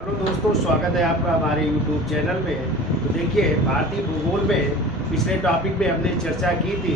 Hello दोस्तों, स्वागत है आपका हमारे YouTube चैनल में। तो देखिए, भारतीय भूगोल में पिछले टॉपिक में हमने चर्चा की थी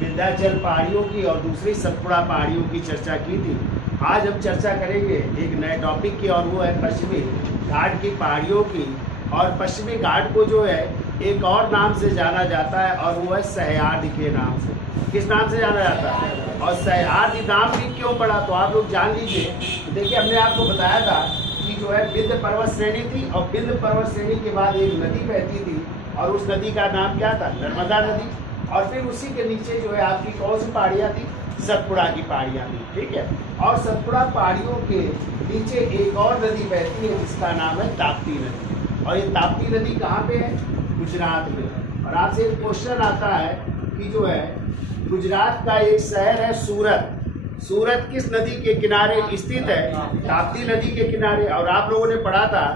विंध्याचल पहाड़ियों की और दूसरी सतपुड़ा पहाड़ियों की चर्चा की थी। आज हम चर्चा करेंगे एक नए टॉपिक की, और वो है पश्चिमी घाट की पहाड़ियों की। और पश्चिमी घाट को जो है एक और नाम से जाना जाता है, और वो है सह्याद्री के नाम से। किस नाम से जाना जाता है और सह्याद्री नाम भी क्यों पड़ा, तो आप लोग जान लीजिए। देखिए, हमने आपको बताया था कि जो है विंध्य पर्वत श्रेणी थी, और विंध्य पर्वत श्रेणी के बाद एक नदी बहती थी, और उस नदी का नाम क्या था? नर्मदा नदी। और फिर उसी के नीचे जो है आपकी कौन सी पहाड़ियाँ थी? सतपुड़ा की पहाड़ियाँ थी, ठीक है। और सतपुड़ा पहाड़ियों के नीचे एक और नदी बहती है जिसका नाम है ताप्ती नदी। और ये ताप्ती नदी कहाँ पे है? गुजरात में। और आपसे एक क्वेश्चन आता है कि जो है गुजरात का एक शहर है सूरत। सूरत किस नदी के किनारे स्थित है? ताप्ती नदी के किनारे। और आप लोगों ने पढ़ा था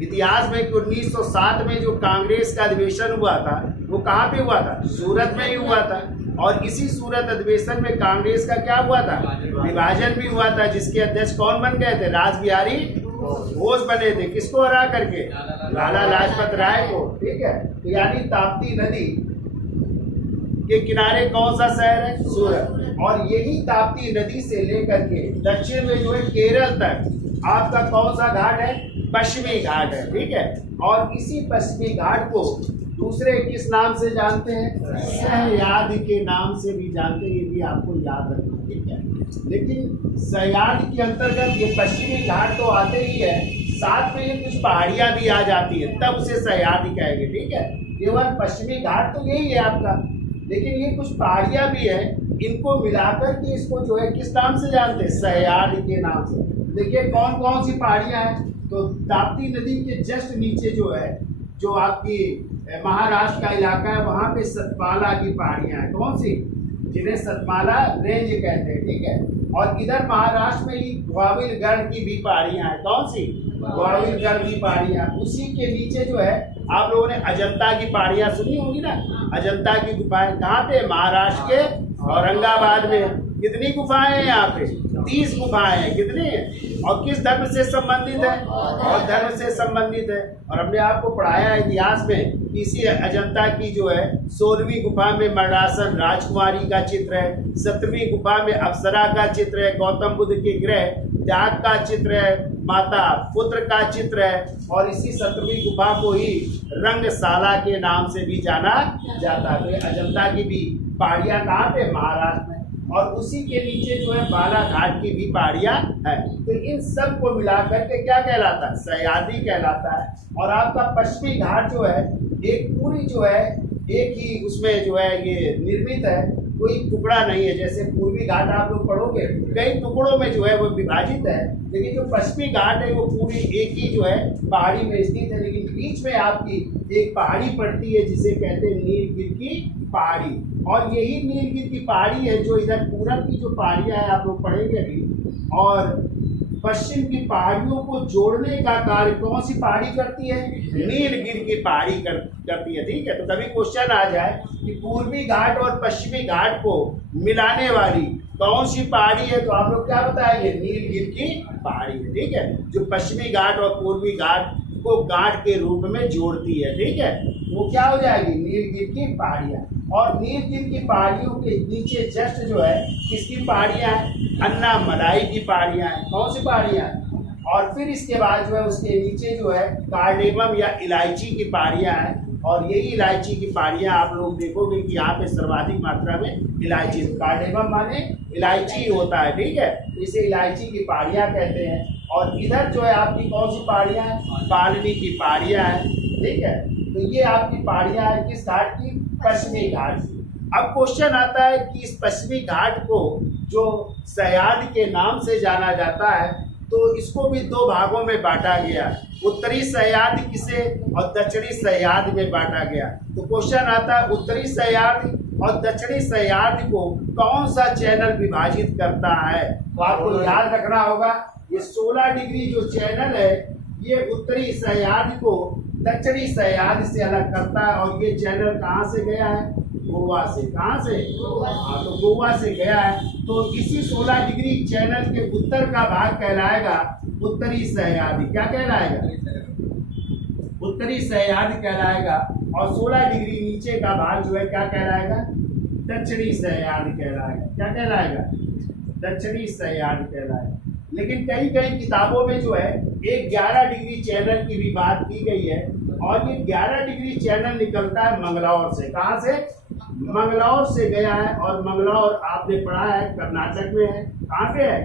इतिहास में कि 1907 में जो कांग्रेस का अधिवेशन हुआ था वो कहाँ पे हुआ था? सूरत में ही हुआ था। और इसी सूरत अधिवेशन में कांग्रेस का क्या हुआ था? विभाजन भी हुआ था, जिसके अध्यक्ष कौन बन गए थे? रासबिहारी घोष बने थे। किसको हरा करके? लाला लाजपत राय को, ठीक है। तो यानी ताप्ती नदी के किनारे कौन सा शहर है? सूरत। और यही ताप्ती नदी से लेकर के दक्षिण में जो है केरल तक आपका कौन सा घाट है? पश्चिमी घाट है, ठीक है। और इसी पश्चिमी घाट को दूसरे किस नाम से जानते हैं? सह्याद्री के नाम से भी जानते हैं। ये भी आपको याद रखना, ठीक है। लेकिन सह्याद्री के अंतर्गत ये पश्चिमी घाट तो आते ही है, साथ में ये कुछ पहाड़ियां भी आ जाती है, तब उसे सह्याद्री कहेंगे, ठीक है। केवल पश्चिमी घाट तो यही है आपका, लेकिन ये कुछ पहाड़ियां भी है, इनको मिलाकर के इसको जो है किस नाम से जानते हैं? सह्याद्री के नाम से। देखिए कौन कौन सी पहाड़ियां हैं। तो ताप्ती नदी के जस्ट नीचे जो है, जो आपकी महाराष्ट्र का इलाका है, वहां पे सतपाला की पहाड़ियां हैं। कौन सी? जिन्हें सतपाला रेंज कहते हैं, ठीक है। और इधर महाराष्ट्र में ही ग्वालियरगढ़ की भी पहाड़ियां हैं। कौन सी? ग्वालियरगढ़ की पहाड़ियां। उसी के नीचे जो है आप लोगों ने अजंता की पहाड़ियां सुनी होंगी ना। अजंता की गुफाएं कहाँ पे? महाराष्ट्र के औरंगाबाद में। कितनी गुफाएं हैं यहाँ पे? 30 गुफाएं हैं। कितनी है? और किस धर्म से संबंधित है? और धर्म से संबंधित है। और हमने आपको पढ़ाया इतिहास में, इसी अजंता की जो है 16वीं गुफा में मरणासन राजकुमारी का चित्र है, 17वीं गुफा में अप्सरा का चित्र है, गौतम बुद्ध के ग्रह त्याग का चित्र है, माता पुत्र का चित्र है। और इसी 17वीं गुफा को ही रंगशाला के नाम से भी जाना जाता है। तो अजंता की भी पहाड़ियां कहाँ पे? महाराष्ट्र में। और उसी के नीचे जो है बालाघाट की भी पहाड़ियां हैं। तो इन सब को मिलाकर के क्या कहलाता है? सह्याद्री कहलाता है। और आपका पश्चिमी घाट जो है एक पूरी जो है एक ही उसमें जो है ये निर्मित है, कोई टुकड़ा नहीं है। जैसे पूर्वी घाट आप लोग पढ़ोगे कई टुकड़ों में जो है वो विभाजित है, लेकिन जो पश्चिमी घाट है वो पूरी एक ही जो है पहाड़ी में स्थित है। लेकिन बीच में आपकी एक पहाड़ी पड़ती है जिसे कहते हैं नीलगिरी की पहाड़ी। और यही नीलगिरी की पहाड़ी है जो इधर पूरब की जो पहाड़ियां हैं आप लोग पढ़ेंगे अभी, और पश्चिम की पहाड़ियों को जोड़ने का कार्य कौन सी पहाड़ी करती है? नीलगिरी की पहाड़ी करती है, ठीक है। तो कभी क्वेश्चन आ जाए कि पूर्वी घाट और पश्चिमी घाट को मिलाने वाली कौन सी पहाड़ी है, तो आप लोग क्या बताएंगे? नीलगिरी की पहाड़ी है, ठीक है। जो पश्चिमी घाट और पूर्वी घाट को गांठ के रूप में जोड़ती है, ठीक है। वो क्या हो जाएगी? नीलगिरी की पहाड़ियां। और नीलगिरी की पहाड़ियों के नीचे जस्ट जो है किसकी पहाड़ियां हैं? अन्नामलाई की पहाड़ियां हैं। कौन सी पहाड़ियां हैं? और फिर इसके बाद जो है उसके नीचे जो है कार्डेमम या इलायची की पहाड़ियां हैं। और यही इलायची की पहाड़ियां आप लोग देखोगे कि यहाँ पे सर्वाधिक मात्रा में इलायची, कार्डेमम माने इलायची होता है, ठीक है। इसे इलायची की पहाड़ियां कहते हैं। और इधर जो है आपकी कौन सी पहाड़ियां हैं? पालनी की पहाड़ियां हैं, ठीक है। तो ये आपकी पहाड़ियां हैं किस घाट की? पश्चिमी घाट की। अब क्वेश्चन आता है कि इस पश्चिमी घाट को जो सह्याद्री के नाम से जाना जाता है, तो इसको भी दो भागों में बांटा गया। उत्तरी सह्याद्री किसे और दक्षिणी सह्याद्री में बांटा गया। तो क्वेश्चन आता है उत्तरी सह्याद्री और दक्षिणी सह्याद्री को कौन सा चैनल विभाजित करता है? तो आपको याद रखना होगा ये 16 डिग्री जो चैनल है ये उत्तरी सह्याद्री को दक्षिणी सह्याद्री से अलग करता है। और ये चैनल कहाँ से गया है? गोवा से। कहाँ से? हाँ, तो गोवा से गया है। तो इसी 16 डिग्री चैनल के उत्तर का भाग कहलाएगा उत्तरी सह्याद्री क्या कहलाएगा? उत्तरी सह्याद्री कहलाएगा। और 16 डिग्री नीचे का भाग जो है क्या कहलाएगा? दक्षिणी सह्याद्री कहलाएगा। क्या कहलाएगा? दक्षिणी सह्याद्री कहलाएगा। लेकिन कई कई किताबों में जो है एक 11 डिग्री चैनल की भी बात की गई है, और ये 11 डिग्री चैनल निकलता है मंगलौर से। कहाँ से? मंगलौर से गया है। और मंगलौर आपने पढ़ा है कर्नाटक में है। कहाँ पे है?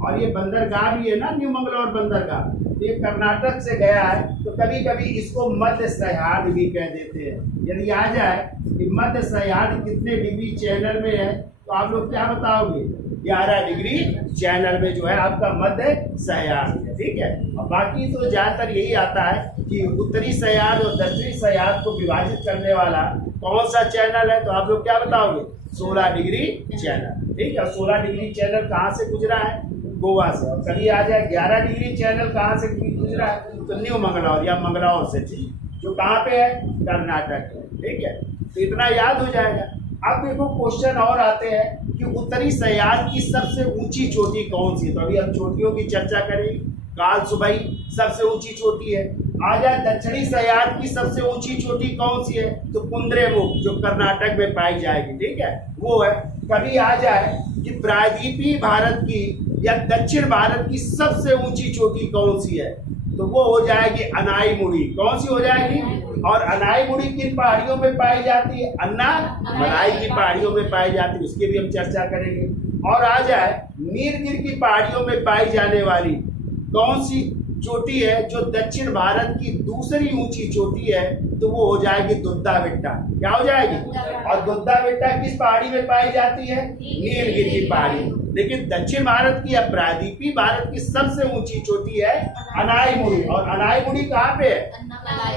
और ये बंदरगाह भी है ना, न्यू मंगलौर बंदरगाह, ये कर्नाटक से गया है। तो कभी कभी इसको मध्य सह्याद्री भी कह देते हैं। यदि आ जाए कि मध्य सह्याद्री कितने डिग्री चैनल में है, तो आप लोग क्या बताओगे? 11 डिग्री चैनल में जो है आपका मध्य सह्याद्री है। ठीक है। और बाकी तो ज्यादातर यही आता है कि उत्तरी सह्याद्री और दक्षिणी सह्याद्री को विभाजित करने वाला कौन सा चैनल है, तो आप लोग क्या बताओगे? 16 डिग्री चैनल। ठीक है। 16 डिग्री चैनल कहाँ से गुजरा है? गोवा से। और कभी आ जाए 11 डिग्री चैनल कहाँ से गुजरा है, तो न्यू मंगलौर या मंगलौर से, जो कहाँ पे है? कर्नाटक है। ठीक है। तो इतना याद हो जाएगा। अब देखो क्वेश्चन और आते हैं कि उत्तरी सह्याद्री की सबसे ऊंची चोटी कौन सी है। तो अभी हम चोटियों की चर्चा करेंगे। कालसुबई सबसे ऊंची चोटी है। आ जाए दक्षिणी सह्याद्री की सबसे ऊंची चोटी कौन सी है, तो कुंद्रेमुख, जो कर्नाटक में पाई जाएगी। ठीक है, वो है। कभी आ जाए कि प्रायद्वीपीय भारत की या दक्षिण भारत की सबसे ऊंची चोटी कौन सी है, तो वो हो जाएगी अनाईमुड़ी। कौन सी हो जाएगी? और अनाईमुड़ी किन पहाड़ियों में पाई जाती है? अन्नामलाई की पहाड़ियों में पाई जाती है, उसकी भी हम चर्चा करेंगे। और आ जाए नीलगिरी की पहाड़ियों में पाई जाने वाली कौन सी चोटी है जो दक्षिण भारत की दूसरी ऊंची चोटी है, तो वो हो जाएगी दुद्धा बेट्टा। क्या हो जाएगी? और दुद्धा बेट्टा किस पहाड़ी में पाई जाती है? नीलगिरी की पहाड़ी। लेकिन दक्षिण भारत की या प्रायद्वीपीय भारत की सबसे ऊंची चोटी है अनाईमुड़ी। और अनाईमुड़ी कहाँ पे है?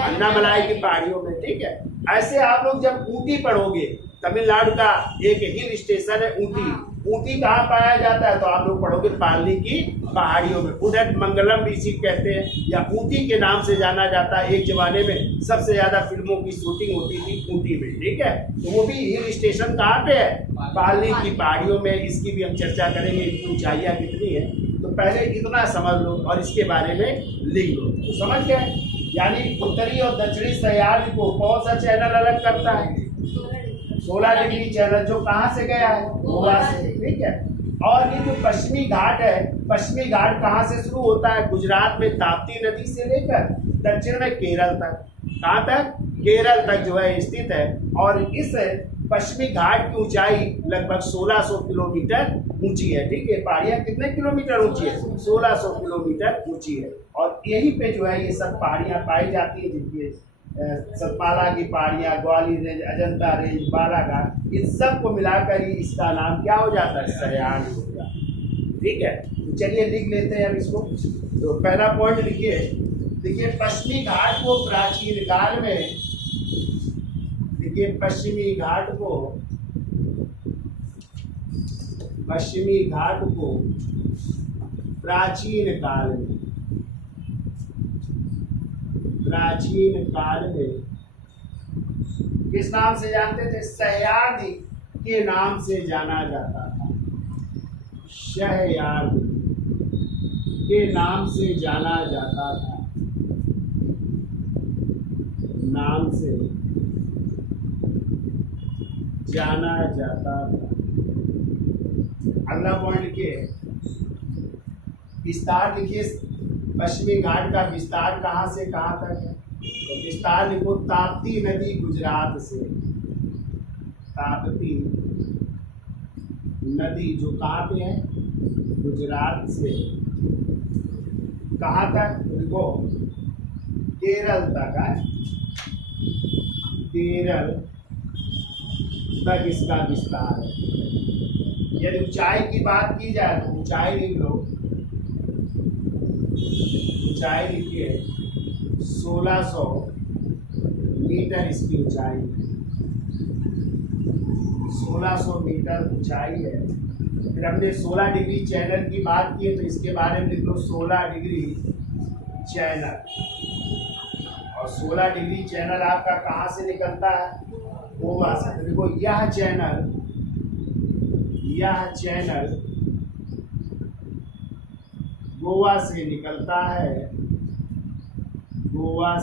अन्नामलाई की पहाड़ियों में। ठीक है। ऐसे आप लोग जब ऊटी पढ़ोगे, तमिलनाडु का एक हिल स्टेशन है ऊटी। ऊटी कहाँ पाया जाता है, तो आप लोग पढ़ोगे पालनी की पहाड़ियों में। उडट मंगलम भी इसी कहते हैं, या ऊटी के नाम से जाना जाता है। एक जमाने में सबसे ज्यादा फिल्मों की शूटिंग होती थी ऊटी में। ठीक है। तो वो भी हिल स्टेशन कहाँ पे है? पालनी की पहाड़ियों में। इसकी भी हम चर्चा करेंगे, इनकी ऊंचाइयाँ कितनी है। तो पहले इतना समझ लो और इसके बारे में लिख लो। तो समझ गए? यानी उत्तरी और दक्षिणी सह्याद्री को कौन सा चैनल अलग करता है? 16 डिग्री चैनल, जो कहाँ से गया है? गोवा से। ठीक है। और ये जो पश्चिमी घाट है, पश्चिमी घाट कहाँ से शुरू होता है? गुजरात में ताप्ती नदी से लेकर दक्षिण में केरल तक। कहाँ तक? केरल तक जो है स्थित है। और इस पश्चिमी घाट की ऊंचाई लगभग 1600 किलोमीटर ऊंची है। ठीक है। पहाड़ियाँ कितने किलोमीटर ऊंची है? 1600 किलोमीटर ऊंची है। और यहीं पे जो है ये सब पहाड़ियाँ पाई जाती है, जिनकी सतपाला की पहाड़ियाँ, ग्वालियर रेंज, अजंता रेंज, बालाघाट, इन सब को मिलाकर ही इसका नाम क्या हो जाता है? सह्याद्री हो जाता है। ठीक है। तो चलिए लिख लेते हैं अब इसको। तो पहला पॉइंट लिखिए। देखिए पश्चिमी घाट को प्राचीन काल में, देखिए पश्चिमी घाट को प्राचीन काल में किस नाम से जानते थे? सह्याद्री के नाम से जाना जाता था। सह्याद्री के नाम से जाना जाता था। नाम से जाना जाता था। अगला पॉइंट लिखिए, विस्तार लिखिए। पश्चिमी घाट का विस्तार कहाँ से कहाँ तक है? तो विस्तार लिखो, ताप्ती नदी गुजरात से, ताप्ती नदी जो कहाँ पे है? गुजरात से कहाँ तक? देखो केरल तक है। केरल तक इसका विस्तार है। यदि ऊंचाई की बात की जाए तो ऊंचाई लिख लो। ऊंचाई लिखिए 1600 मीटर इसकी ऊंचाई, 1600 मीटर ऊंचाई है। फिर हमने 16 डिग्री चैनल की बात की है, तो इसके बारे में लिख लो 16 डिग्री चैनल। और 16 डिग्री चैनल आपका कहाँ से निकलता है? गोवा से। तो देखो यह चैनल गोवा से निकलता है, गोवा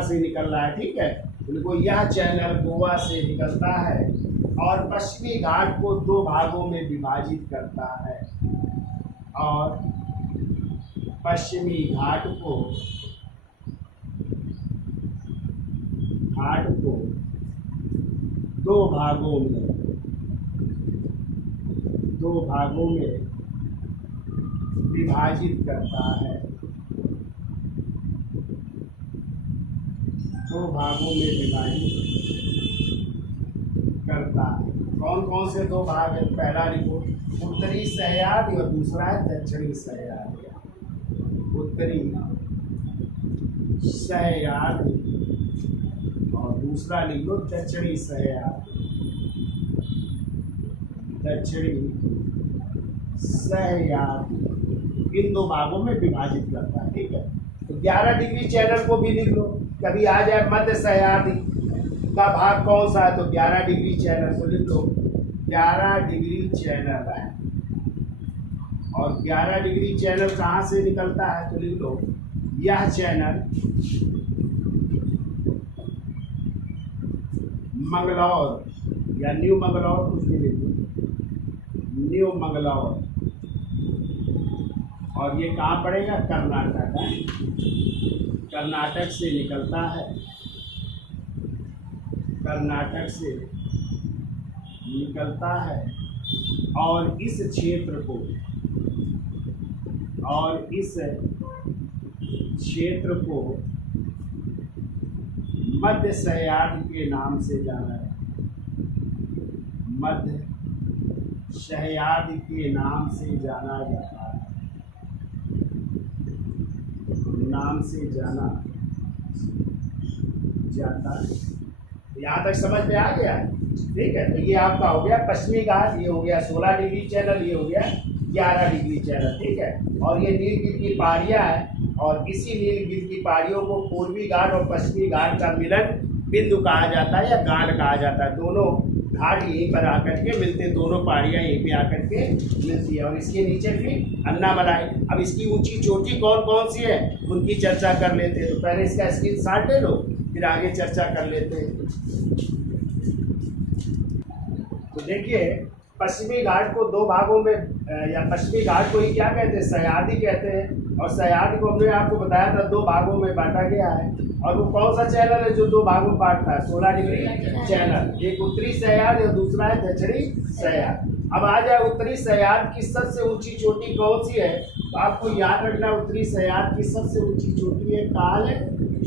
से निकल रहा है, ठीक है। देखो यह चैनल गोवा से निकलता है और पश्चिमी घाट को दो भागों में विभाजित करता है, और पश्चिमी घाट को दो भागों में विभाजित करता है, दो भागों में विभाजित करता है। कौन कौन से दो भाग है? पहला रिपोर्ट उत्तरी सह्याद्री और दूसरा है दक्षिणी सह्याद्री। उत्तरी सह्याद्री और दूसरा लिख लो दक्षिणी सह्याद्री। दक्षिणी सह्याद्री इन दो भागों में विभाजित करता है, ठीक है। तो 11 डिग्री चैनल को भी लिख लो, कभी आ जाए मध्य सह्याद्री का भाग कौन सा है, तो 11 डिग्री चैनल को लिख लो। 11 डिग्री चैनल है, और 11 डिग्री चैनल कहाँ से निकलता है, तो लिख लो यह चैनल मंगलौर या न्यू मंगलौर, कुछ भी लिख लो, न्यू मंगलौर, और ये कहाँ पड़ेगा? कर्नाटक है। कर्नाटक से निकलता है, कर्नाटक से निकलता है, और इस क्षेत्र को मध्य सह्याद्री के नाम से जाना है। मध्य सह्याद्री के नाम से जाना जाता है, नाम से जाना जाता है। यहाँ तक समझ में आ गया, ठीक है। तो ये आपका हो गया पश्चिमी घाट, ये हो गया 16 डिग्री चैनल, ये हो गया 11 डिग्री चैनल, ठीक है। और ये नीलगिरी की पहाड़ियाँ हैं, और इसी नीलगिरी की पहाड़ियों को पूर्वी घाट और पश्चिमी घाट का मिलन बिंदु कहा जाता है या गाढ़ कहा जाता है। दोनों घाट यहीं पर आकर के मिलते हैं, दोनों पहाड़ियाँ यहीं पे आकर के मिलती है। और इसके नीचे भी अन्नामलाई। अब इसकी ऊंची चोटी कौन कौन सी है उनकी चर्चा कर लेते हैं। तो पहले इसका स्क्रीनशॉट ले लो, फिर आगे चर्चा कर लेते हैं। तो देखिए पश्चिमी घाट को दो भागों में, या पश्चिमी घाट को ही क्या कहते हैं? सह्याद्री कहते हैं। और सह्याद्री को हमने आपको बताया था दो भागों में बांटा गया है। और वो कौन सा चैनल है जो दो भागों में बांटता है? 16 डिग्री चैनल। एक उत्तरी सह्याद्री और दूसरा है दक्षिणी सह्याद्री। अब आ जाए उत्तरी सह्याद्री की सबसे ऊंची चोटी कौन सी है? तो आपको याद रखना उत्तरी सह्याद्री की सबसे ऊंची चोटी है काल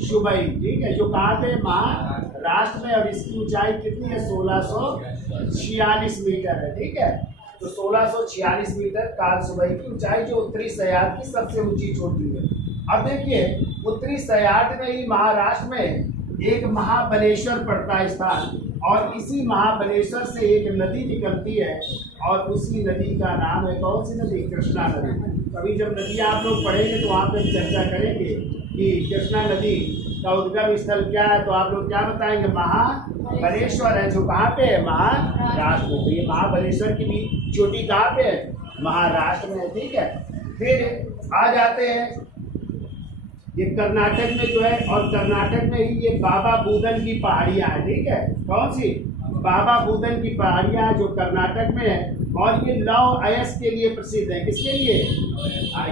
सुबई, ठीक है, जो कहाँ पे? महाराष्ट्र में। और इसकी ऊंचाई कितनी है? 1646 मीटर है, ठीक है। तो 1646 मीटर काल सुबई की ऊंचाई जो उत्तरी सह्याद्री की सबसे ऊंची चोटी है। अब देखिए उत्तरी सह्याद्री में ही महाराष्ट्र में एक महाबलेश्वर पड़ता है स्थान, और इसी महाबलेश्वर से एक नदी निकलती है, और उसी नदी का नाम है कौन सी नदी? कृष्णा नदी। कभी जब नदी आप लोग पढ़ेंगे तो वहाँ पे चर्चा करेंगे कि कृष्णा नदी का उद्गम स्थल क्या है, तो आप लोग क्या बताएंगे? महाबलेश्वर है, जो कहाँ पे है? महाराष्ट्र में। तो ये महाबलेश्वर की भी चोटी कहाँ पे है? महाराष्ट्र में है, ठीक है। फिर आ जाते हैं ये कर्नाटक में जो है, और कर्नाटक में ही ये बाबा बुदन की पहाड़ियाँ हैं, ठीक है। कौन सी? बाबा बुदन की पहाड़ियाँ जो कर्नाटक में है, और ये लौह अयस्क के लिए प्रसिद्ध है। किसके लिए?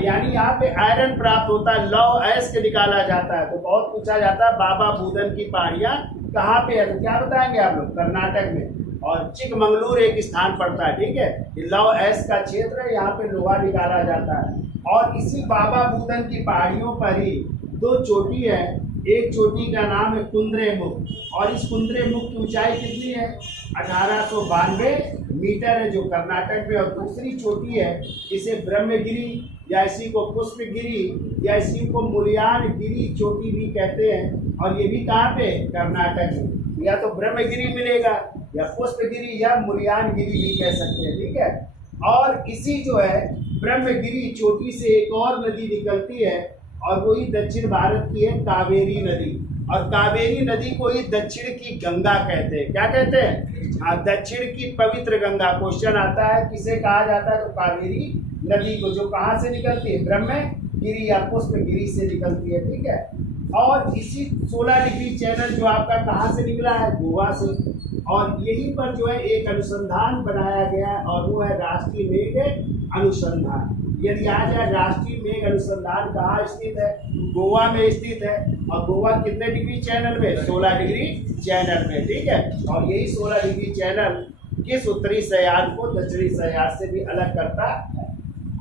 यानी यहाँ पे आयरन प्राप्त होता है, लौह अयस्क निकाला जाता है। तो बहुत पूछा जाता है बाबा बुदन की पहाड़ियाँ कहाँ पे है, तो क्या बताएंगे आप लोग? कर्नाटक में। और चिकमंगलूर एक स्थान पड़ता है, ठीक है। ये लौह अयस्क का क्षेत्र है, यहाँ पे लोहा निकाला जाता है। और इसी बाबा बुदन की पहाड़ियों पर ही दो चोटी है। एक चोटी का नाम है कुंद्रेमुख, और इस कुंद्रेमुख की ऊंचाई कितनी है? 1892 मीटर है, जो कर्नाटक में। और दूसरी चोटी है, इसे ब्रह्मगिरी या इसी को पुष्पगिरी या इसी को मुलियानगिरी चोटी भी कहते हैं। और ये भी कहाँ पे? कर्नाटक में। या तो ब्रह्मगिरी मिलेगा, या पुष्पगिरी, या मुलियानगिरी भी कह सकते हैं, ठीक है। और इसी जो है ब्रह्मगिरी चोटी से एक और नदी निकलती है, और वही दक्षिण भारत की है कावेरी नदी। और कावेरी नदी को ही दक्षिण की गंगा कहते हैं। क्या कहते हैं? हाँ, दक्षिण की पवित्र गंगा। क्वेश्चन आता है किसे कहा जाता है, तो कावेरी नदी को, जो कहाँ से निकलती है, ब्रह्मगिरी या पुष्पगिरी से निकलती है। ठीक है। और इसी 16 डिग्री चैनल जो आपका कहाँ से निकला है, गोवा से। और यहीं पर जो है एक अनुसंधान बनाया गया है और वो है राष्ट्रीय मेघ अनुसंधान। यदि आ जाए राष्ट्रीय मेघ अनुसंधान कहाँ स्थित है, गोवा में स्थित है। और गोवा कितने डिग्री चैनल में, 16 डिग्री चैनल में। ठीक है। और यही 16 डिग्री चैनल किस उत्तरी सह्याद्री को दक्षिणी सह्याद्री से भी अलग करता है।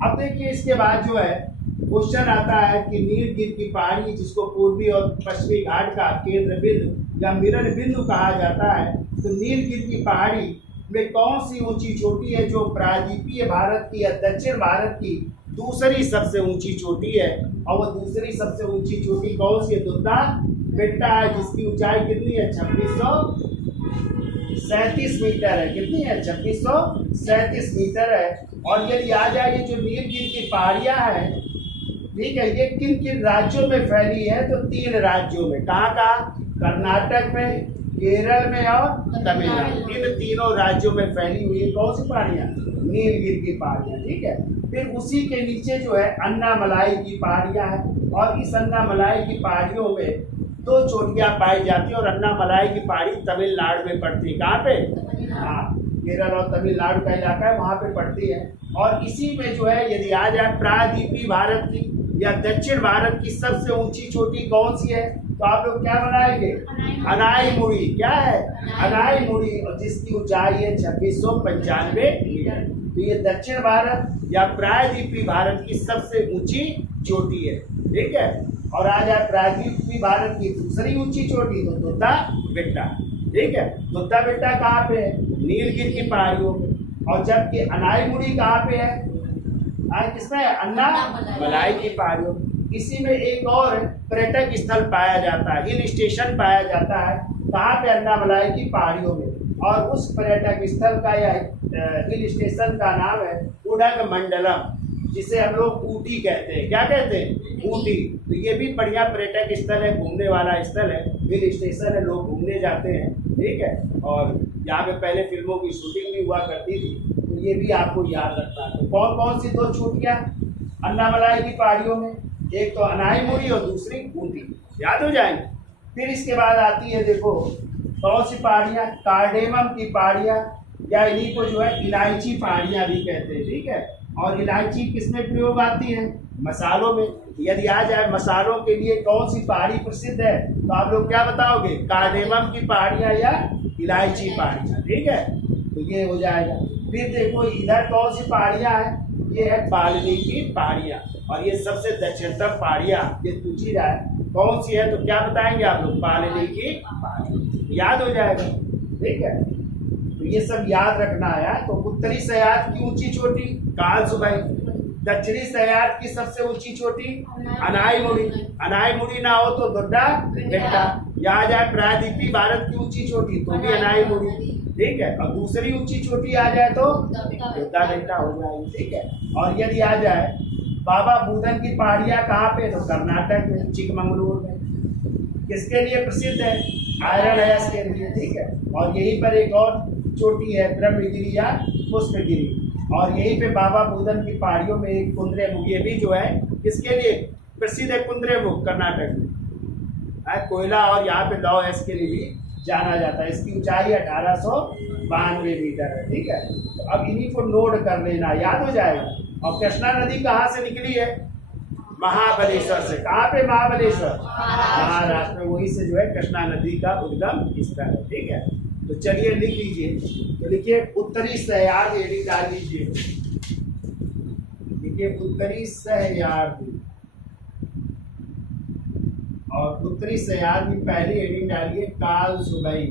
अब देखिए इसके बाद जो है क्वेश्चन आता है कि नीलगिरी की पहाड़ी, जिसको पूर्वी और पश्चिमी घाट का केंद्र बिंदु या मिलन बिंदु कहा जाता है, तो नीलगिरी की पहाड़ी में कौन सी ऊंची चोटी है जो प्रायद्वीपीय भारत की या दक्षिण भारत की दूसरी सबसे ऊंची चोटी है। और वो दूसरी सबसे ऊंची चोटी कौन सी है, दुद्धा बेट्टा है, जिसकी ऊंचाई कितनी है, 2637 मीटर है। कितनी है, 2637 मीटर है। और यदि आ जाए ये जो नीलगिरी की पहाड़ियां हैं, ठीक है, ये किन किन राज्यों में फैली है, तो 3 राज्यों में। कहाँ कहाँ, कर्नाटक में, केरल में और तमिलनाडु। इन तीनों राज्यों में फैली हुई है कौन सी पहाड़ियाँ, नीलगिरी की पहाड़ियाँ। ठीक है। फिर उसी के नीचे जो है अन्नामलाई की पहाड़ियाँ हैं। और इस अन्नामलाई की पहाड़ियों में 2 चोटियाँ पाई जाती है। और अन्नामलाई की पहाड़ी तमिलनाडु में पड़ती है। कहाँ पे, हाँ, केरल और तमिलनाडु का इलाका है, वहाँ पे पड़ती है। और इसी में जो है यदि आ जाए प्रायद्वीपीय भारत की या दक्षिण भारत की सबसे ऊंची चोटी कौन सी है, तो आप लोग क्या बनाएंगे, अनाईमुड़ी। क्या है, अनाईमुड़ी, और जिसकी ऊंचाई है 2695 मीटर। तो ये दक्षिण भारत या प्रायद्वीपीय भारत की सबसे ऊंची चोटी है। ठीक है। और आ जाए प्रायद्वीपीय भारत की दूसरी ऊंची चोटी, तो दुद्धा बेट्टा। ठीक है। दुद्धा बेट्टा कहाँ पे है, नीलगिरी की पहाड़ियों में। और जबकि अनाईमुड़ी कहाँ पे है, किसमें, अन्नामलाई की पहाड़ियों। इसी में एक और पर्यटक स्थल पाया जाता है, हिल स्टेशन पाया जाता है। कहाँ पे, अन्नामलाई की पहाड़ियों में। और उस पर्यटक स्थल का या हिल स्टेशन का नाम है उडगमंडलम, जिसे हम लोग ऊटी कहते हैं। क्या कहते हैं, ऊटी। तो ये भी बढ़िया पर्यटक स्थल है, घूमने वाला स्थल है, हिल स्टेशन है, लोग घूमने जाते हैं। ठीक है। और यहाँ पे पहले फिल्मों की शूटिंग भी हुआ करती थी, तो ये भी आपको याद रखना है। तो कौन कौन सी 2 चोटियाँ अन्नामलाई की पहाड़ियों में, एक तो अनाईमुड़ी और दूसरी ऊटी, याद हो जाएंगे। फिर इसके बाद आती है, देखो कौन सी पहाड़ियाँ, कार्डेमम की पहाड़ियाँ, या इन्हीं को जो है इलायची पहाड़ियाँ भी कहते हैं। ठीक है। और इलायची किसमें प्रयोग आती है, मसालों में। यदि आ जाए मसालों के लिए कौन सी पहाड़ी प्रसिद्ध है, तो आप लोग क्या बताओगे, कार्डेमम की पहाड़ियाँ या इलायची पहाड़ियाँ। ठीक है। तो ये हो जाएगा। फिर देखो इधर कौन सी पहाड़ियाँ हैं, ये है वाल्मीकि पहाड़ियाँ। और ये सबसे दक्षिणतम पहाड़ियाँ, ये पूछ ही रहा है कौन सी है, तो क्या बताएंगे आप लोग, वाल्मीकि पहाड़ी। याद हो जाएगा। ठीक है। तो ये सब याद रखना है। तो उत्तरी सह्याद्री की ऊंची चोटी कालसुबाई, दक्षिणी सह्याद्री की सबसे ऊंची चोटी अनाईमुड़ी। अनाईमुड़ी ना हो तो दुद्धा बेट्टा। या आ जाए प्रायद्वीपीय भारत की ऊंची चोटी, तो भी अनाईमुड़ी। ठीक है। और दूसरी ऊंची चोटी आ जाए तो दुद्धा बेट्टा हो जाएगी। ठीक है। और यदि आ जाए बाबा बुदन की पहाड़ियाँ कहाँ पे, तो कर्नाटक में, चिकमंगलूर में। किसके लिए प्रसिद्ध है, आयरन एस के लिए। ठीक है। और यहीं पर एक और चोटी है ब्रह्मगिरी या पुष्पगिरी। और यहीं पे बाबा बुदन की पहाड़ियों में एक कुंद्रेमुख, ये भी जो है किसके लिए प्रसिद्ध है, कुंद्रेमुख, कर्नाटक में। कोयला और यहाँ पे लौह एस के लिए भी जाना जाता है। इसकी ऊंचाई 1892 मीटर है। ठीक है। तो अब इन्हीं को नोट कर लेना, याद हो जाएगा। और कृष्णा नदी कहाँ से निकली है, महाबलेश्वर से। कहाँ पे, महाबलेश्वर, महाराष्ट्र में। वहीं से जो है कृष्णा नदी का उद्गम स्थल है। ठीक है। तो चलिए लिख लीजिए। तो लिखिए उत्तरी सह्याद्री, हेडिंग डाल लीजिए। लिखिए उत्तरी सह्याद्री। और उत्तरी सह्याद्री पहली हेडिंग डालिए कालसुबाई।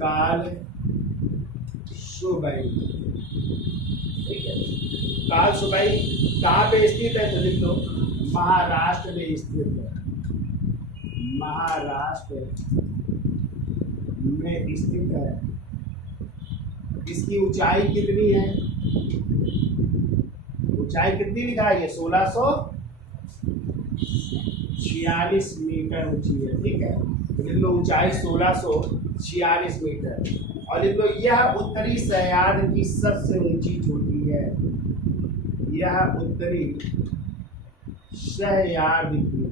कालसुबाई। ठीक है। कालसुबाई कहाँ पे स्थित है, तो लिख दो महाराष्ट्र में स्थित है। महाराष्ट्र में स्थित है। इसकी ऊंचाई कितनी है, ऊंचाई कितनी लिखा है, 1600 46 मीटर ऊंची है, ठीक है। तो लिख लो ऊंचाई 1646 मीटर। और लिख लो यह उत्तरी सह्याद्री की सबसे ऊंची चोटी है। यह उत्तरी सह्याद्री की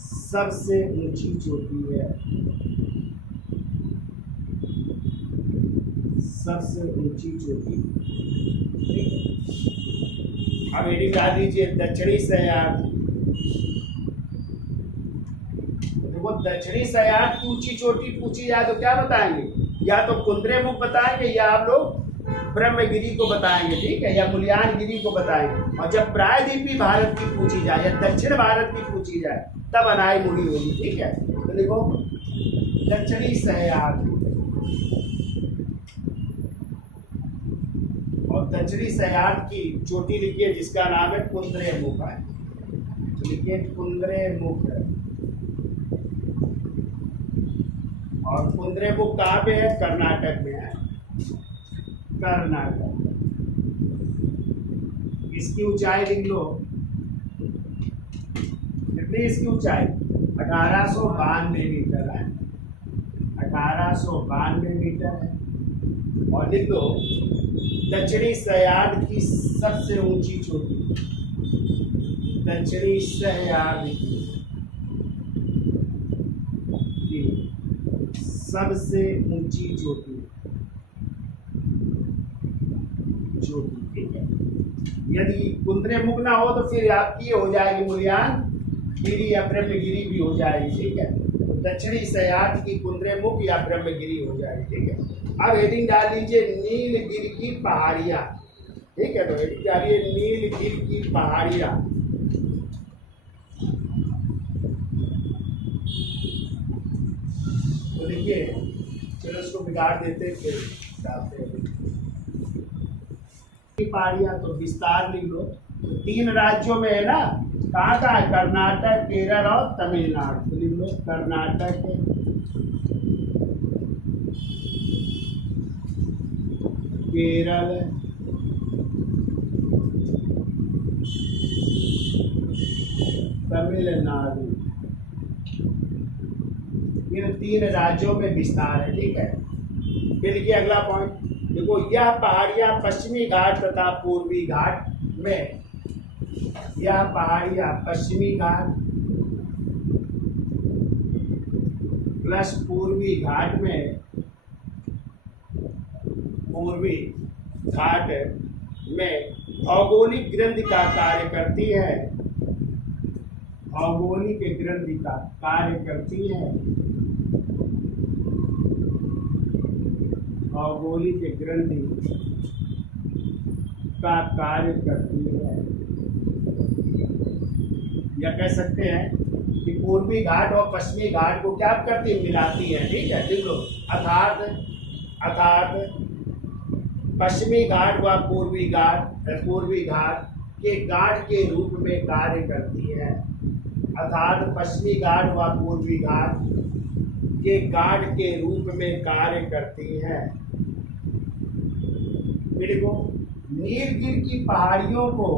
सबसे ऊंची चोटी है। सबसे ऊंची चोटी, ठीक है। अब हेडिंग डाल दीजिए दक्षिणी सह्याद्री। देखो दक्षिणी सह्याद्री की ऊंची चोटी पूछी जाए तो क्या बताएंगे, या तो कुद्रेमुख बताएंगे या आप लोग ब्रह्मगिरी को बताएंगे, ठीक है, या मुल्यानगिरी को बताएंगे। और जब प्रायद्वीपीय भारत की पूछी जाए या दक्षिण भारत की पूछी जाए तब अनाई मुड़ी होगी, ठीक है। तो देखो दक्षिणी सह्याद्री, और दक्षिणी सह्याद्री की चोटी लिखिए जिसका नाम है कुद्रेमुख है। लिखिए कुद्रेमुख है। और कुद्रेमुख कहाँ पे है, कर्नाटक में है, कर्नाटक। इसकी ऊंचाई लिख लो, कितनी इसकी ऊंचाई 1892 मीटर है, 1892 मीटर है। और लिख लो दक्षिणी सह्याद्री की सबसे ऊंची चोटी, दक्षिणी सह्याद्री की सबसे ऊंची चोटी, ठीक है। यदि कुद्रेमुख ना हो तो फिर आपकी हो जाएगी मुल्यानगिरी या ब्रह्मगिरी भी हो जाएगी, ठीक है। तो दक्षिणी सह्याद्री की कुद्रेमुख या ब्रह्मगिरी हो जाएगी, ठीक है। अब हेडिंग डाल लीजिए नीलगिरी की पहाड़ियाँ, ठीक है। तो हेडिंग डालिए नीलगिरी की पहाड़ियाँ। तो देखिए चलो इसको बिगाड़ देते फिर डालते हैं पहाड़ियाँ। तो विस्तार लिख लो। तो 3 राज्यों में है ना, कहाँ कहाँ है, कर्नाटक, केरल और तमिलनाडु। तो लिख लो कर्नाटक, केरल, तमिलनाडु, इन 3 राज्यों में विस्तार है, ठीक है। फिर देखिए अगला पॉइंट, देखो यह पहाड़ियाँ पश्चिमी घाट तथा पूर्वी घाट में, यह पहाड़ियाँ पश्चिमी घाट प्लस पूर्वी घाट में, पूर्वी घाट में भौगोलिक ग्रंथि का कार्य करती है, भौगोलिक ग्रंथि का कार्य करती है, भौगोलिक ग्रंथि का कार्य करती है। या कह सकते हैं कि पूर्वी घाट और पश्चिमी घाट को क्या करती है, मिलाती है, ठीक है। लिख लो अर्थात पश्चिमी घाट व पूर्वी घाट के गाढ़ के रूप में कार्य करती है, अर्थात पश्चिमी घाट व पूर्वी घाट के गाढ़ के रूप में कार्य करती है। देखो नीलगिरी की पहाड़ियों को,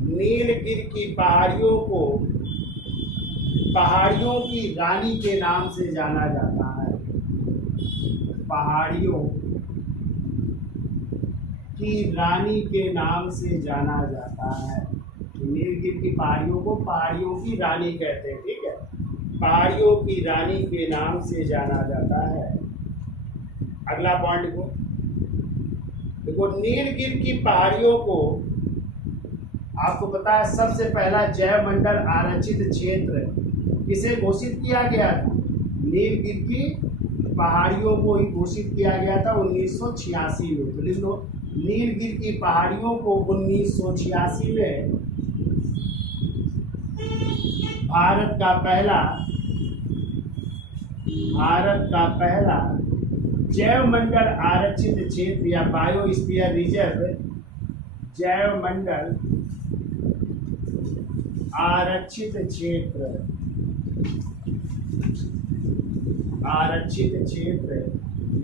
नीलगिरी की पहाड़ियों को पहाड़ियों की रानी के नाम से जाना जाता है, पहाड़ियों की रानी के नाम से जाना जाता है। नीलगिरी की पहाड़ियों को पहाड़ियों की रानी कहते हैं, ठीक है, पहाड़ियों की रानी के नाम से जाना जाता है। अगला पॉइंट को देखो, नीलगिरी की पहाड़ियों को आपको पता है सबसे पहला जैव मंडल आरक्षित क्षेत्र किसे घोषित किया गया था, नीलगिरी की पहाड़ियों को ही घोषित किया गया था 1986 में। तो लिख लो नीलगिरी की पहाड़ियों को 1986 में भारत का पहला जैव मंडल आरक्षित क्षेत्र या बायोस्फीयर रिजर्व, जैव मंडल आरक्षित क्षेत्र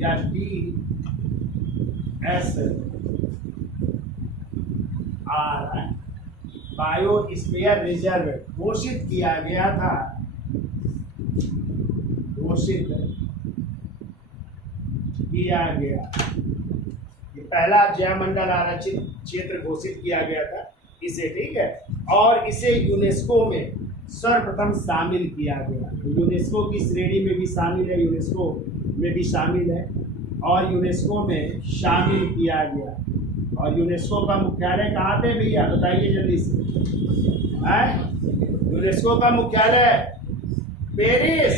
या DSR बायोस्फीयर रिजर्व घोषित किया गया था, घोषित किया गया। ये पहला जैवमंडल आरक्षित क्षेत्र घोषित किया गया था इसे, ठीक है। और इसे यूनेस्को में सर्वप्रथम शामिल किया गया। यूनेस्को की श्रेणी में भी शामिल है, यूनेस्को में भी शामिल है और यूनेस्को में शामिल किया गया। और यूनेस्को का मुख्यालय कहाँ पे भैया, बताइए जल्दी से। यूनेस्को का मुख्यालय पेरिस।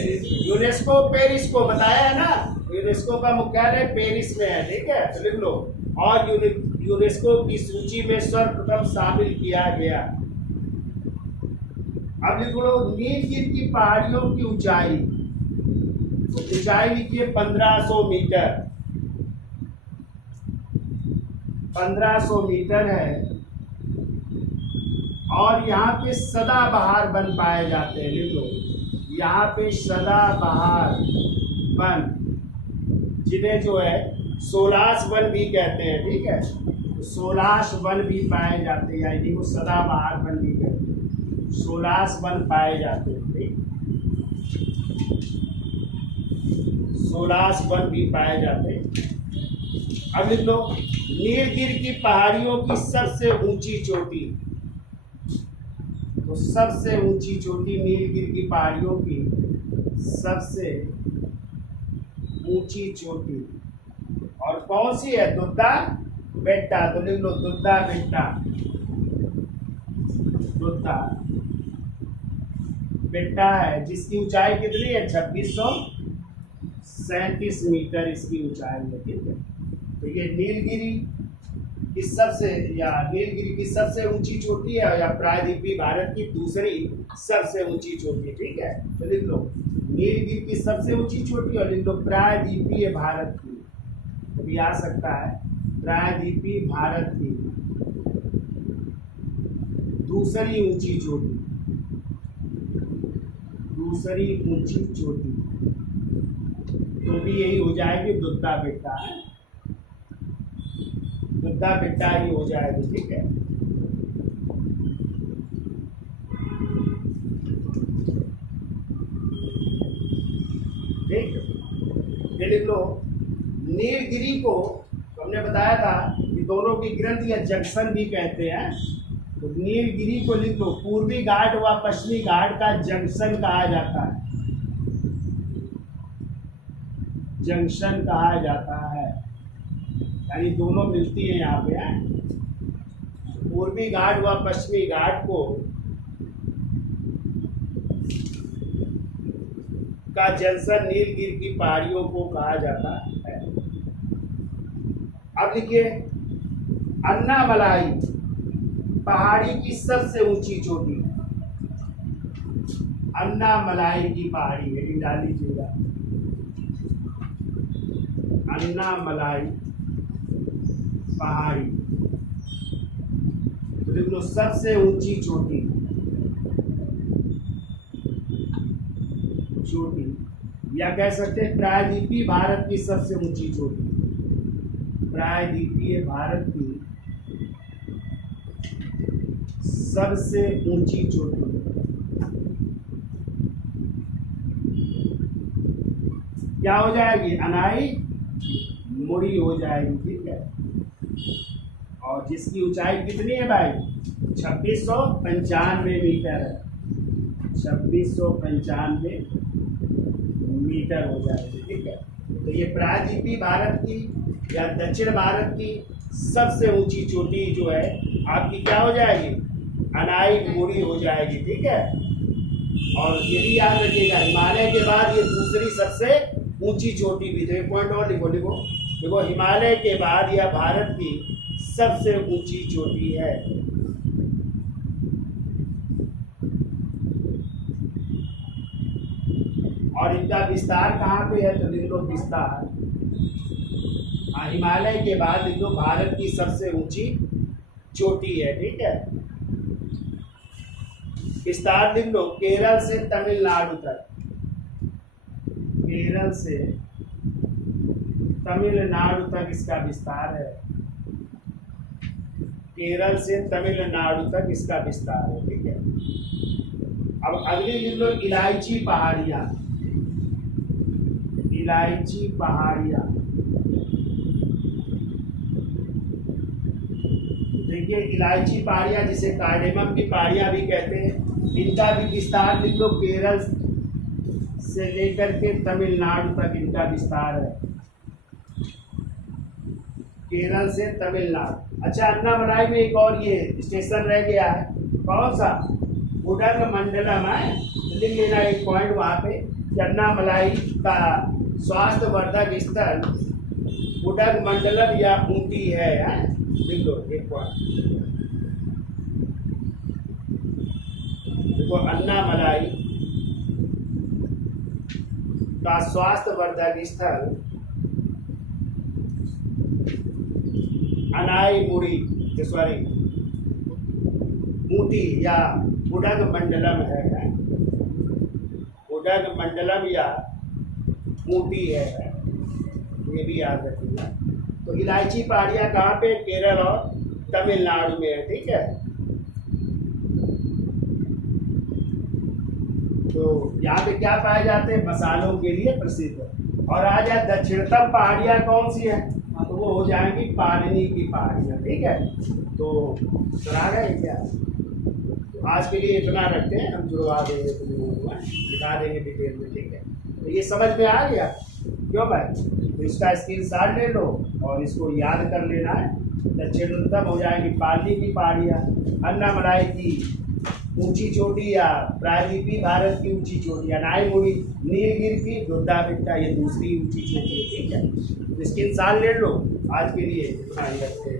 यूनेस्को पेरिस को बताया है ना, यूनेस्को का मुख्यालय पेरिस में है, ठीक है, तो लिख लो। और यूनेस्को की सूची में सर्वप्रथम शामिल किया गया। अब लिख लो नीलगिरी की पहाड़ियों की ऊंचाई, तो ऊंचाई लिखिए 1500 मीटर, 1500 मीटर है। और यहाँ पे सदाबहार वन पाए जाते हैं, लिख लो यहाँ पे सदाबहार वन, जिन्हें जो है सोलास वन भी कहते हैं, ठीक है, तो सोलास वन भी पाए जाते हैं, यानी वो सदाबहार वन भी कहते हैं, सोलास वन पाए जाते हैं, ठीक, सोलास वन भी पाए जाते हैं। अब लिख लो नीलगिरी की पहाड़ियों की सबसे ऊंची चोटी, तो सबसे ऊंची चोटी नीलगिरी की पहाड़ियों की सबसे ऊंची चोटी और कौन सी है, दुद्धा बेट्टा, तो लिख लो दुद्धा बेट्टा, दुद्धा बेट्टा है, जिसकी ऊंचाई कितनी है, 2637 मीटर इसकी ऊंचाई है, ठीक है। तो ये नीलगिरी की सबसे ऊंची चोटी है या प्रायद्वीपीय भारत की दूसरी सबसे ऊंची चोटी, ठीक है। तो लिख लो नीलगिरी की सबसे ऊंची चोटी और लिख लो प्रायद्वीपीय भारत की, तो भी आ सकता है प्रायद्वीपीय भारत की दूसरी ऊंची चोटी, दूसरी ऊंची चोटी, तो भी यही हो जाएगी दुद्धा बेट्टा, दुद्धा बेट्टा ही हो जाएगी, ठीक है। ठीक, ये लिख लो नीलगिरी को हमने बताया था कि दोनों की ग्रंथि या जंक्शन भी कहते हैं, तो नीलगिरी को लिख लो पूर्वी घाट व पश्चिमी घाट का जंक्शन कहा जाता है, जंक्शन कहा जाता है, यानी दोनों मिलती है यहाँ पे है। पूर्वी घाट व पश्चिमी घाट को का जंक्शन नीलगिरी की पहाड़ियों को कहा जाता है। अब लिखिए अन्नामलाई पहाड़ी की सबसे ऊंची चोटी, अन्नामलाई की पहाड़ी है, डाल लीजिएगा अन्नामलाई पहाड़ी, तो लिख लो सबसे ऊंची चोटी, चोटी या कह सकते हैं प्रायद्वीपीय भारत की सबसे ऊंची चोटी, प्रायद्वीपीय भारत की सबसे ऊंची चोटी। क्या हो जाएगी, अनाई मुड़ी हो जाएगी, ठीक है। और जिसकी ऊंचाई कितनी है भाई, 2695 मीटर है, 2695 मीटर हो जाएगी, ठीक है। तो ये प्रायद्वीपीय भारत की या दक्षिण भारत की सबसे ऊंची चोटी जो है आपकी क्या हो जाएगी, अनाई मुड़ी हो जाएगी, ठीक है। और ये भी याद रखिएगा हिमालय के बाद ये दूसरी सबसे ऊंची चोटी भी, तो एक पॉइंट और लिखो, देखो हिमालय के बाद यह भारत की सबसे ऊंची चोटी है। और इनका विस्तार कहाँ पे है, तो लिख लो विस्तार, हिमालय के बाद लिख लो भारत की सबसे ऊंची चोटी है, ठीक है। विस्तार लिख लो केरल से तमिलनाडु तक, केरल से तमिलनाडु तक इसका विस्तार है, केरल से तमिलनाडु तक इसका विस्तार है, ठीक है। अब अगली लिख लो इलायची पहाड़ियाँ। इलायची पहाड़ियाँ, देखिए इलायची पहाड़ियाँ जिसे कार्डेमम की पहाड़ियाँ भी कहते हैं, इनका भी विस्तार लिख लो, केरल से लेकर के तमिलनाडु तक इनका विस्तार है, केरल से तमिलनाडु। अच्छा, अन्नामलाई में एक और ये स्टेशन रह गया है, कौन सा? उडगमंडलम है, लिख लेना एक पॉइंट वहाँ पे कि अन्नामलाई का स्वास्थ्य वर्धक स्थल उडगमंडलम या ऊटी है, लिख लो एक पॉइंट। देखो अन्नामलाई का स्वास्थ्य वर्धक स्थल अनाईमुड़ी सॉरी ऊटी या उडगमंडलम है, उडगमंडलम या ऊटी है, ये भी याद रखिएगा। तो इलायची पहाड़ियाँ कहाँ पे? केरल और तमिलनाडु में है, ठीक है। तो यहाँ पे क्या पाए जाते हैं? मसालों के लिए प्रसिद्ध। और आ जाए दक्षिणतम पहाड़ियाँ कौन सी है? तो वो हो जाएंगी पाणिनी की पहाड़ियाँ, ठीक है। तो सुना गए क्या? तो आज के लिए इतना रखते हैं, हम जुड़वा देंगे, तुम लोगों को दिखा देंगे डिटेल में, ठीक है। तो ये समझ में आ गया क्यों भाई? तो इसका स्क्रीनशॉट ले लो और इसको याद कर लेना है। दक्षिणतम हो जाएंगी पाणिनी की पहाड़ियाँ, अन्नामलाई की ऊंची चोटी या प्रायद्वीपीय भारत की ऊंची चोटी, अनाईमुड़ी नीलगिरी की डोडा बेट्टा ये दूसरी ऊंची चोटी है, ठीक है। तो स्क्रीनशॉट ले लो, आज के लिए इतना ही रखते हैं।